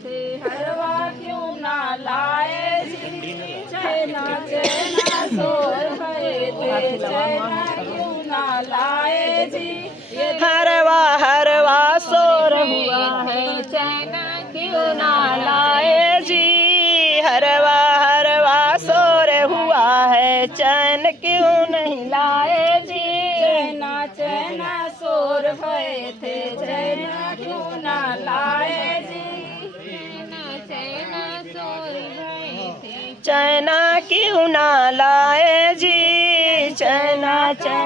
थे, हरवा क्यों ना लाए जी, चैना चैना शोर भये थे, चैना क्यों ना लाए जी। हरवा हरवा शोर हुआ है, चैना क्यों ना लाए जी। हरवा हरवा शोर हुआ है, चैन क्यों नहीं लाए जी। चैना चैना शोर भये थे, चैना क्यों ना लाए जी। चैना चैना शोर भये थे, चैना क्यों ना लाए जी। चैना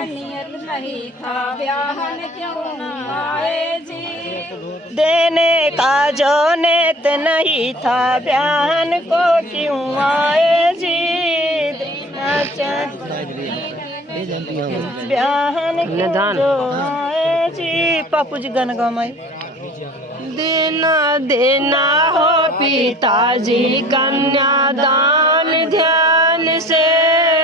नियत नहीं था, ब्याहन क्यों ना आए जी। देने का जो नेत नहीं था, ब्याहन को क्यों आए जी। ब्याहन क्यों जो आए जी। पापू जी गाना गाओ। देना देना हो पिताजी कन्यादान ध्यान से,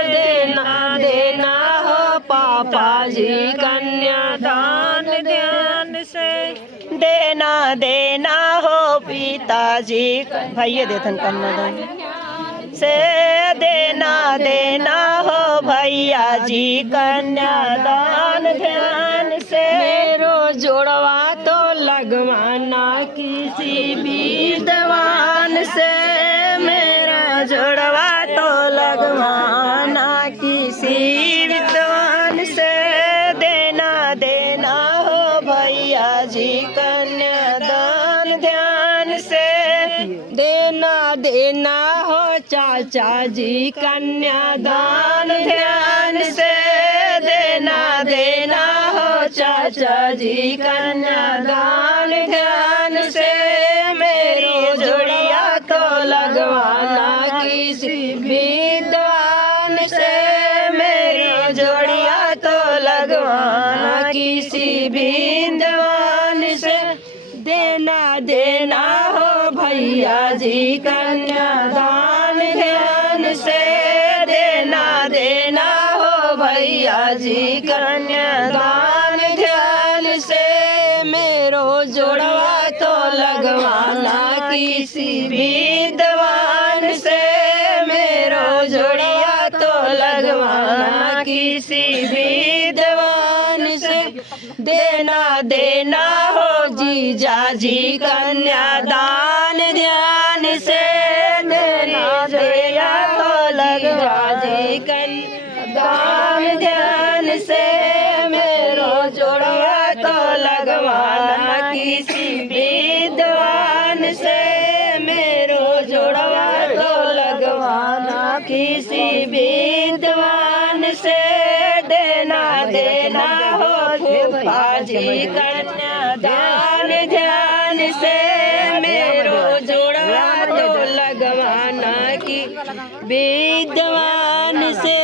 देना देना हो पापा जी कन्यादान ध्यान से। देना देना हो पिताजी भैया देथन कन्यादान से, देना देना हो भैया जी कन्यादान ध्यान से। मेरो जोड़वा तो लगवाना किसी विद्वान से, मेरा जोड़वा तो लगवाना किसी विद्वान से। देना देना हो भैया जी कन्यादान ध्यान से, देना देना हो चाचा जी कन्यादान ध्यान से। देना देना हो चाचा जी कन्यादान ध्यान से। मेरी जोड़िया तो लगवाना किसी विद्वान से, मेरी जोड़िया तो लगवाना किसी विद्वान से। देना देना हो भैया जी कन्यादान ध्यान से, देना देना हो भैया जी कन्यादान ध्यान से। मेरो जोड़वा तो लगवाना किसी विद्वान से, मेरो जोड़िया तो लगवाना किसी विद्वान से। देना देना हो जीजा जी कन्यादान ध्यान से, देना देना तो लगवा जी कन्यादान ध्यान से। मेरो जोड़वा तो लगवाना किसी विद्वान से, मेरो जोड़वा तो लगवाना किसी विद्वान से। देना देना हो फूफा जी कन्यादान ध्यान से, मेरो जोड़वा तो लगवाना की विद्वान से।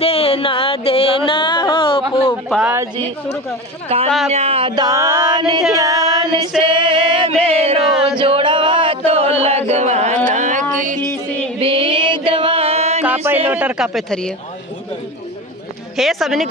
देना देना हो फूफा जी कन्यादान ध्यान से, मेरो जोड़वा तो लगवाना किसी विद्वान से। कापे लोटर कापे थरिए हे सबनी